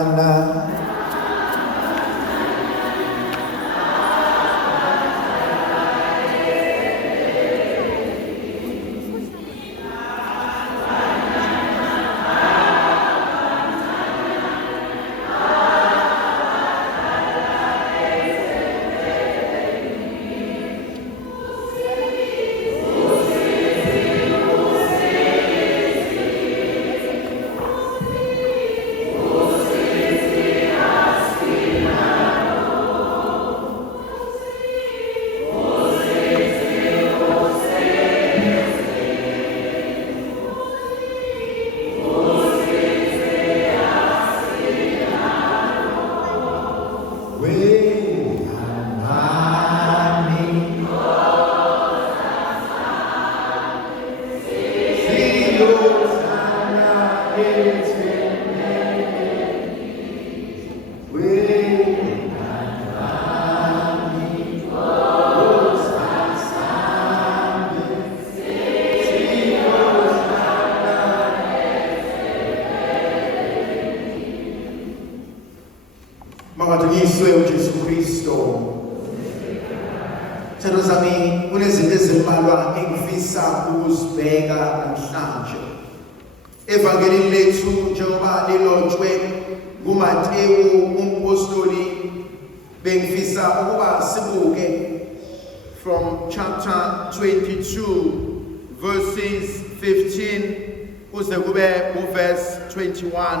Hosanna. Makadukiswe uJesu Kristo. Thando zami kunezinto ezimbalwa engifisa ukuzibheka namhlanje. Evangelini lethu njengoba lilotshwe kuMateyu umpostoli bengifisa ukuba sibuke from chapter 22 verses 15 kuze kube uverse 21.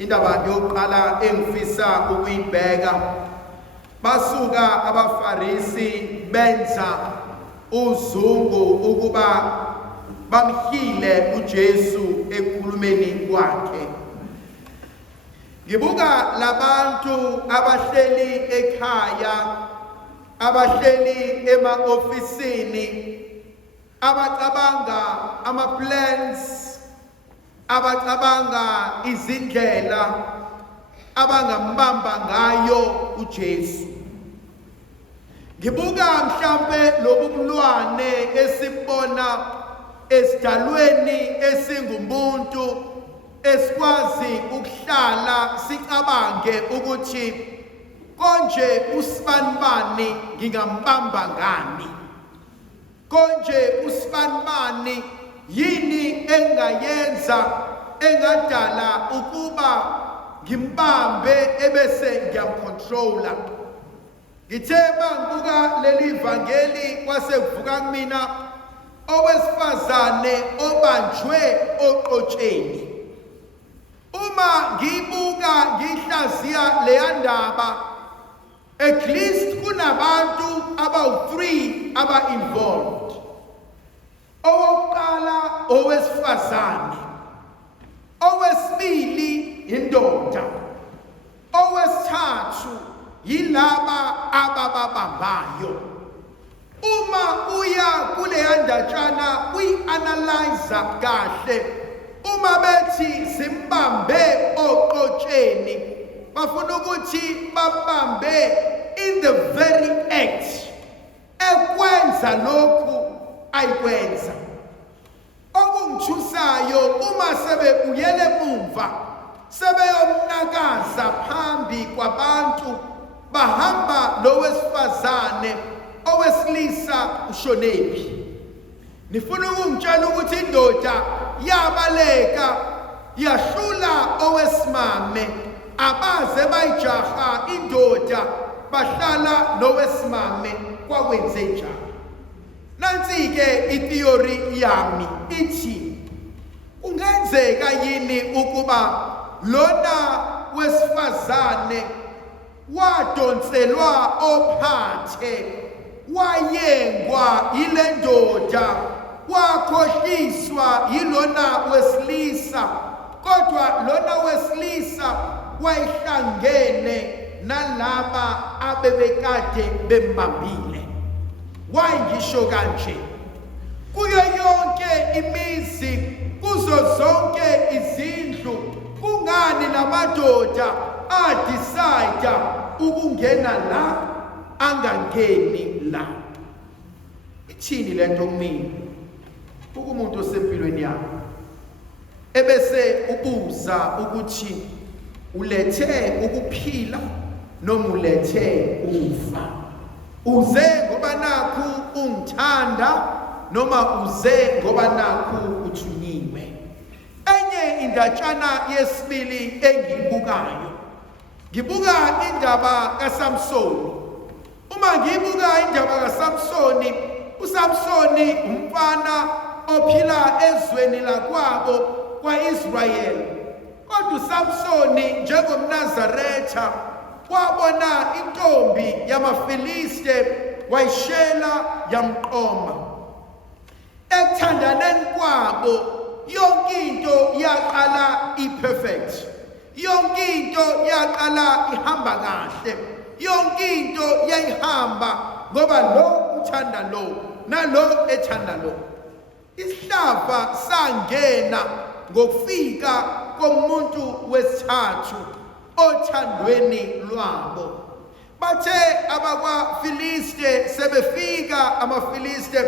Indaba yokuqala engifisa ukuyibheka basuka abaFarisi benza uzungu ukuba bamhile uJesu ekhulumeni kwakhe. Ngibuka labantu abahleli ekhaya, abahleli ema-ofisini, abacabanga ama-plans, abacabanga izindlela abangambamba ngayo uJesu. Ngibuka mhlambe lobumlwane esibona esidalweni esingumuntu esikwazi ukuhlala sicabange ukuthi konje usibanibani ngingambamba ngani, konje usibanibani yini engayenza engadala ukuba ngimbambe ebese ngiyamcontrola. Ngithe mangibuka leli vangeli kwasekuvuka kumina owesifazane obanjwe oqotsheni. Uma ngibuka ngihlaziya leya ndaba, at least kunabantu abawu-3 aba-involved. Owokuqala owesifazane, owesibili indoda, owesithathu yilaba abababambayo. Uma uya kuleya ndatshana uyi-analyze kahle, uma bethi simbambe oqotsheni bafuna ukuthi babambe in the very act ekwenza lokhu ayikwenza. Okungithusayo uma sebebuyele emumva sebeyomnakaza phambi kwabantu bahamba lo wesifazane, owesilisa ushonephi. Nifuna ukungitshela ukuthi indoda yabaleka yahlula owesimame, abaze bayijaha indoda bahlala nowesimame kwakwenze njani. Nansi-ke itheory yami ithi kungenzeka yini ukuba lona wesifazane wadonselwa ophathe, wayengwa yile ndoda, wakhohliswa yilona wesilisa, kodwa lona wesilisa wayihlangene nalaba abebekade bembambile. Wayingisho kanje, kuyo yonke imizi, kuzo zonke izindlu, kungani namadoda adecide ukungena la angangeni la? Ithini lento kumina? Ukumuntu osempilweni yakho ebese ubuza ukuthi ulethe ukuphila noma ulethe ukufa? Uze ngoba nakhu ungithanda noma uze ngoba nakhu uthunyiwe? Enye indatshana yesibili engiyibukayo, ngibuka indaba kaSamsoni. Uma ngibuka indaba kaSamsoni, uSamsoni umfana ophila ezweni lakwabo kwaIsrayeli. Kodwa uSamsoni njengomNazaretha wabona intombi yamaFiliste wayishela yamqoma. Ekuthandaneni kwabo yonke into yaqala iperfect, yonke into yaqala ihamba kahle, yonke into yayihamba ngoba lo uthanda lo nalo ethanda lo. Isihlava sangena ngokufika komuntu wesithathu othandweni lwabo. Bathe abakwaFiliste sebefika, amaFiliste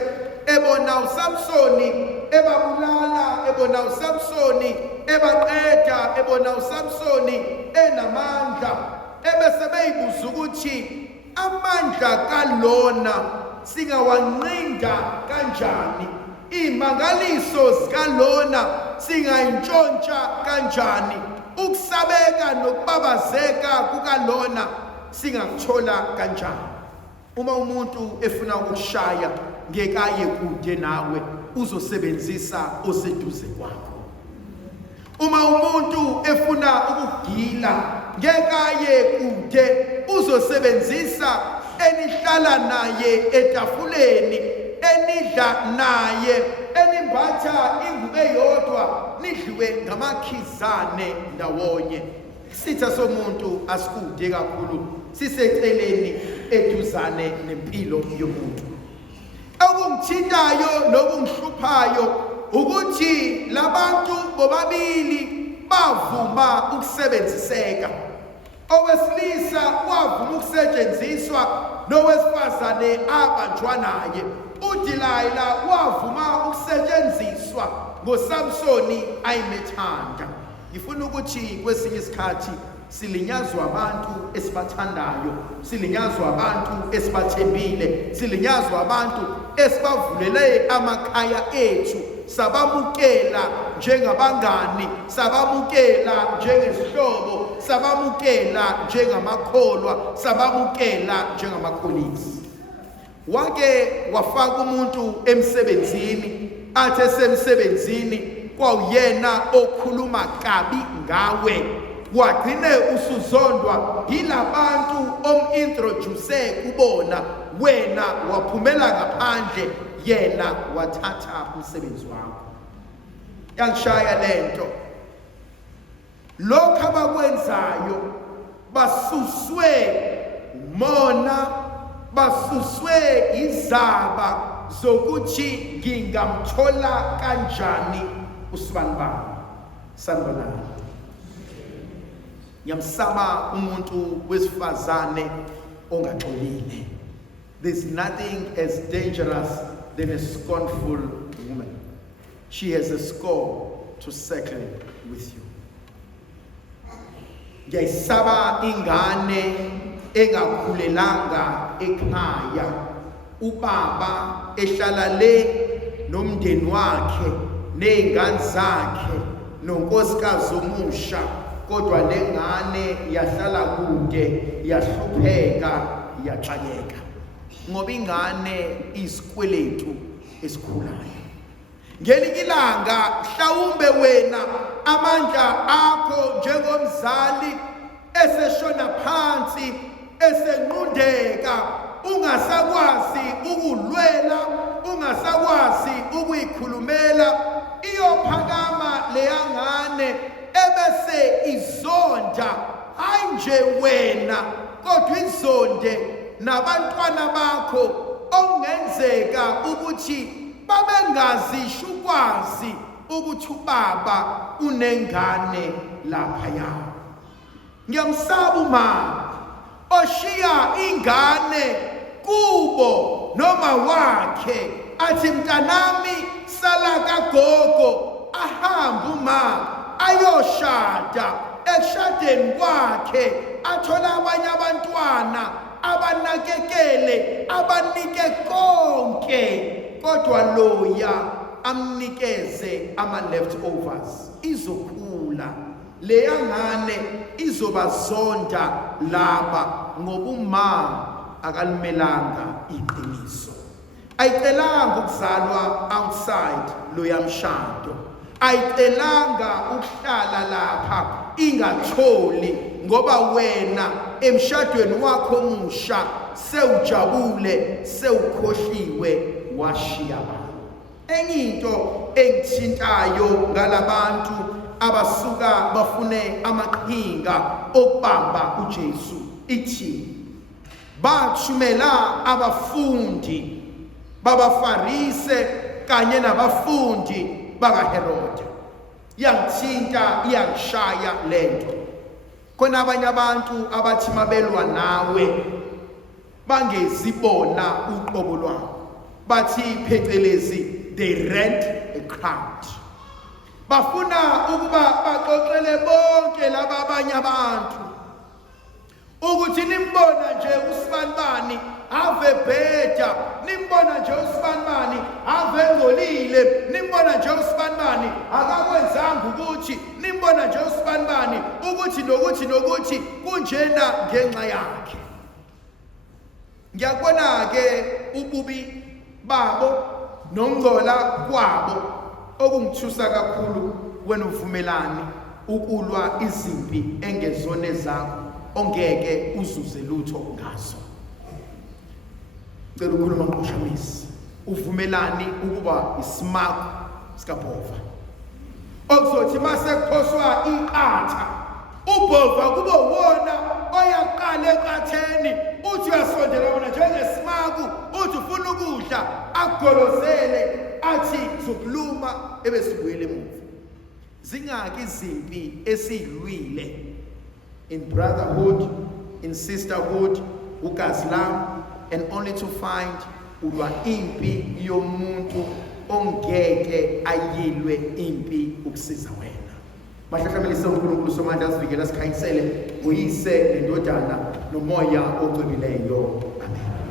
ebona uSamsoni ebabulala, ebona uSamsoni ebaqeda, ebona uSamsoni enamandla, ebese beyibuza ukuthi amandla kalona singawanqinda kanjani, imangaliso zikalona singayintshontsha kanjani, ukusabeka nokubabazeka kukalona singakuthola kanjani. Uma umuntu efuna ukushaya ngekaye kude nawe, uzosebenzisa oseduze kwakho. Uma umuntu efuna ukugila ngekaye kude, uzosebenzisa enihlala naye etafuleni, enidla naye, enimbatha ingubo eyodwa, nidliwe ngamakhizane ndawonye. Isitha somuntu asikude kakhulu, siseceleni eduzane nempilo yomuntu. Okungithintayo nokungihluphayo ukuthi labantu bobabili bavuma ukusebenziseka. Owesilisa wavuma ukusetshenziswa nowesifazane abanjwa naye. uDelilah wavuma ukusetshenziswa ngoSamsoni ayimethanda. Ngifuna ukuthi kwesinye isikhathi silinyazwa abantu esibathandayo, silinyazwa abantu esibathembile, silinyazwa abantu esibavulele amakhaya ethu, sabamukela njengabangani, sabamukela njengezihlobo, sabamukela njengamakholwa, sabamukela njengama-colleagues. Wake wafaka umuntu emsebenzini, athe semsebenzini kwawuyena okhuluma kabi ngawe, wagcine usuzondwa yilabantu omintroduce kubona, wena waphumela ngaphandle, yena wathatha umsebenzi wakho. Yangishaya lento, lokho abakwenzayo basuswe mona, basuswe izaba zokuthi ngingamthola kanjani uSibanibani. Sanibonani. Ngiyamsaba umuntu wesifazane ongaxolile. There's nothing as dangerous than a scornful woman. She has a score to settle with you. Ngiyayisaba ingane engakhulelanga ekhaya, ubaba ehlala le nomndeni wakhe nezingane zakhe nonkosikazi omusha, kodwa lengane yahlala kude, yahlupheka, yaxakeka ngoba ingane isikweletu esikhulayo. Ngelinye ilanga mhlawumbe wena amandla akho njengomzali eseshona phansi, esenqundeka, ungasakwazi ukulwela, ungasakwazi ukuyikhulumela, iyophakama leya ngane ebese izonda, hayi nje wena kodwa izonde nabantwana bakho ongenzeka ukuthi babengazisho ukwazi ukuthi ubaba unengane laphaya. Ngiyamsaba umama oshiya ingane kubo noma wakhe, athi mntanami sala kagogo, ahambe uma ayoshada, ekushadeni kwakhe athola abanye abantwana abanakekele abanike konke kodwa loya amnikeze ama-leftovers izokhula leya ngane izobazonda laba ngoba uma akalimelanga iqiniso ayicelanga ukuzalwa outside loya mshado ayicelanga ukuhlala lapha ingatholi ngoba wena emshadweni wakho omusha sewujabule sewukhohliwe washiya abantu. Enye into engithintayo ngalabantu abasuka bafune amaqhinga okubamba uJesu ithi bathumela abafundi babaFarise kanye nabafundi bakaHerode. Yangithinta iyangishaya lento. Khona abanye abantu abathi mabelwa nawe bangezibona uqobo lwabo. Bathi phecelezi they rent a crowd. Bafuna ukuba baxoxele bonke laba abanye abantu ukuthi nimbona nje usibanibani ave bheda, nimbona nje usibanibani ave ngcolile, nimbona nje usibanibani akakwenzanga ukuthi, nimbona nje usibanibani ukuthi nokuthi kunjena ngenxa yakhe. Ngiyabona ke ububi babo nongcola kwabo okungithusa kakhulu wena uvumelani ukulwa izimpi engezone zakho ongeke uzuze lutho ngazo. Cela ukukhuluma ngoqhushamisi uvumelani ukuba isimaku sikabhova okuzothi mase kuphoswa iqatha ubhova kube wona oyaqala eqatheni uthi uyasondela wona njengesimaku uthi ufuna ukudla akugolozele athi zokuluma ebesibuyele emuva. Zingaki izimpi esilwile in brotherhood, in sisterhood, ukazlam, and only to find ulwa impi yomuntu ongeke ayilwe impi ukusiza wena. Mahlahlamelise uNkulunkulu somandla asivikele asikhanyisele uyise nendodana nomoya ogcweleyo. Amen.